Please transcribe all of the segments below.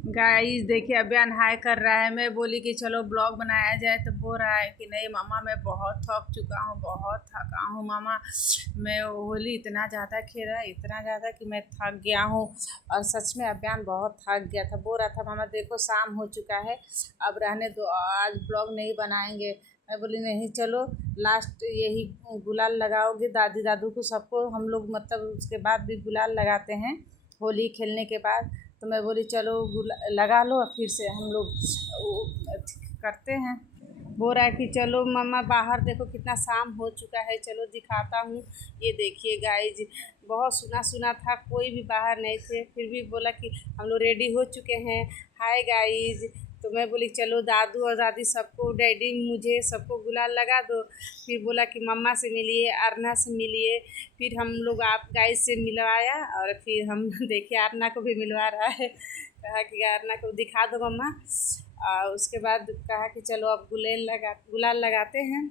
Guys देखिए अभियान हाय कर रहा है। मैं बोली कि चलो ब्लॉग बनाया जाए तो बोल रहा है कि नहीं मामा मैं बहुत थक चुका हूँ, बहुत थका हूँ मामा। मैं होली इतना ज़्यादा खेला, इतना ज़्यादा कि मैं थक गया हूँ। और सच में अभियान बहुत थक गया था। बोल रहा था मामा देखो शाम हो चुका है, अब रहने दो, आज ब्लॉग नहीं बनाएंगे। मैं बोली नहीं चलो लास्ट यही गुलाल लगाओगे दादी दादू को, सबको हम लोग मतलब उसके बाद भी गुलाल लगाते हैं होली खेलने के बाद। तो मैं बोली चलो लगा लो, फिर से हम लोग करते हैं। बोल रहा है कि चलो मम्मा बाहर देखो कितना शाम हो चुका है, चलो दिखाता हूँ। ये देखिए गाइज, बहुत सुना सुना था, कोई भी बाहर नहीं थे, फिर भी बोला कि हम लोग रेडी हो चुके हैं। Hi guys. तो मैं बोली चलो दादू और दादी सबको, डैडी मुझे सबको गुलाल लगा दो। फिर बोला कि मम्मा से मिलिए, अरना से मिलिए। फिर हम लोग आप गाइज से मिलवाया और फिर हम देखिए अरना को भी मिलवा रहा है। कहा कि अरना को दिखा दो मम्मा। और उसके बाद कहा कि चलो अब गुलाल लगाते हैं।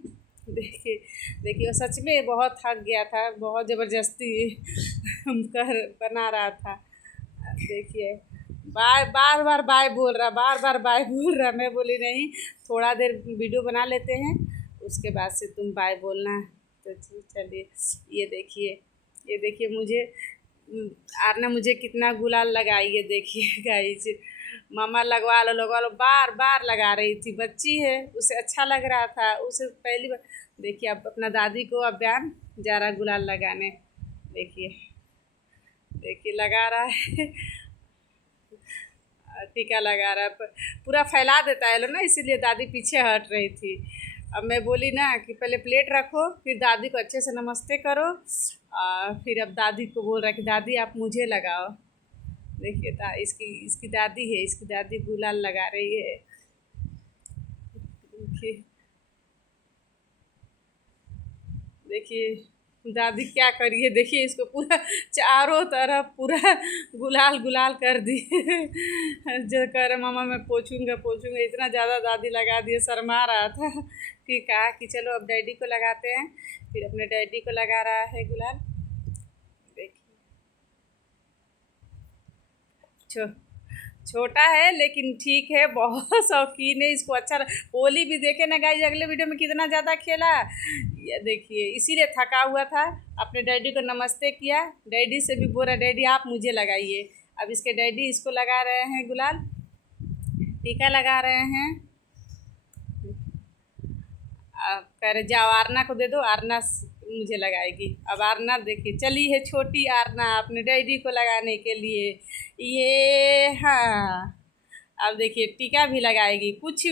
देखिए देखिए वो सच में बहुत थक गया था, बहुत ज़बरदस्ती कर बना रहा था। देखिए बार बार बाय बोल रहा, बार बार बाय बोल रहा। मैं बोली नहीं, थोड़ा देर वीडियो बना लेते हैं, उसके बाद से तुम बाय बोलना। तो चलिए ये देखिए मुझे आरना मुझे कितना गुलाल लगाई है। देखिए गाइस, मामा लगवा लो बार बार लगा रही थी, बच्ची है उसे अच्छा लग रहा था, उसे पहली बार। देखिए अब अपना दादी को अभियान जा रहा गुलाल लगाने। देखिए देखिए लगा रहा है टीका लगा रहा है, पूरा फैला देता है ना, इसीलिए दादी पीछे हट रही थी। अब मैं बोली ना कि पहले प्लेट रखो, फिर दादी को अच्छे से नमस्ते करो। फिर अब दादी को बोल रहा है कि दादी आप मुझे लगाओ। देखिए इसकी इसकी दादी है, इसकी दादी गुलाल लगा रही है। देखिए देखिए दादी क्या करिए, देखिए इसको पूरा चारों तरफ पूरा गुलाल गुलाल कर दिए। जो कह रहे मामा मैं पोछूंगा पोछूंगा, इतना ज़्यादा दादी लगा दिए, शर्मा रहा था। फिर कहा कि चलो अब डैडी को लगाते हैं, फिर अपने डैडी को लगा रहा है गुलाल। देखिए छो छोटा है लेकिन ठीक है, बहुत शौकीन है, इसको अच्छा होली भी देखे ना गाइस अगले वीडियो में कितना ज़्यादा खेला। ये देखिए इसीलिए थका हुआ था। अपने डैडी को नमस्ते किया, डैडी से भी बोला डैडी आप मुझे लगाइए। अब इसके डैडी इसको लगा रहे हैं गुलाल, टीका लगा रहे हैं। अब कह रहे जाओ आरना को दे दो, आरना मुझे लगाएगी। अब आरना देखिए चली है छोटी आरना अपने डैडी को लगाने के लिए। ये हाँ, अब देखिए टीका भी लगाएगी। कुछ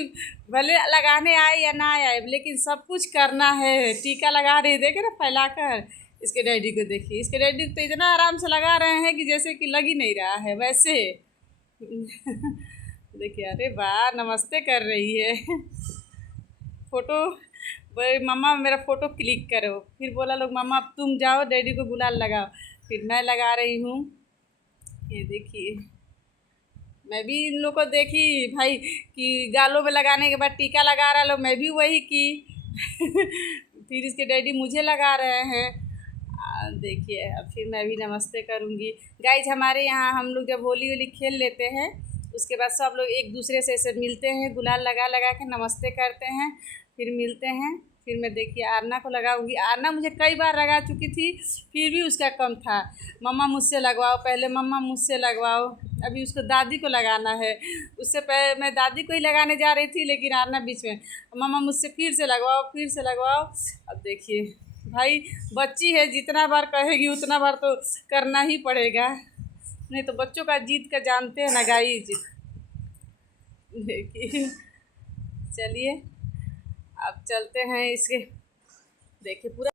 भले लगाने आए या ना आए, लेकिन सब कुछ करना है। टीका लगा रही, देखे ना फैलाकर। इसके डैडी को देखिए, इसके डैडी तो इतना आराम से लगा रहे हैं कि जैसे कि लग ही नहीं रहा है वैसे। देखिए अरे वाह नमस्ते कर रही है। फोटो भाई मम्मा मेरा फ़ोटो क्लिक करो। फिर बोला लोग मम्मा अब तुम जाओ डैडी को गुलाल लगाओ। फिर मैं लगा रही हूँ। ये देखिए मैं भी इन लोग को देखी भाई कि गालों में लगाने के बाद टीका लगा रहा लो, मैं भी वही की। फिर इसके डैडी मुझे लगा रहे हैं। देखिए अब फिर मैं भी नमस्ते करूँगी। गाइज हमारे यहाँ हम लोग जब होली वोली खेल लेते हैं, उसके बाद सब लोग एक दूसरे से ऐसे मिलते हैं, गुलाल लगा लगा के नमस्ते करते हैं, फिर मिलते हैं। फिर मैं देखिए आरना को लगाऊंगी। आरना मुझे कई बार लगा चुकी थी, फिर भी उसका कम था। मम्मा मुझसे लगवाओ पहले, मम्मा मुझसे लगवाओ। अभी उसको दादी को लगाना है। उससे पहले मैं दादी को ही लगाने जा रही थी, लेकिन आरना बीच में, मम्मा मुझसे फिर से लगवाओ फिर से लगवाओ। अब देखिए भाई बच्ची है, जितना बार कहेगी उतना बार तो करना ही पड़ेगा, नहीं तो बच्चों का जीत का जानते हैं ना गाइज। देखिए चलिए अब चलते हैं इसके। देखिए पूरा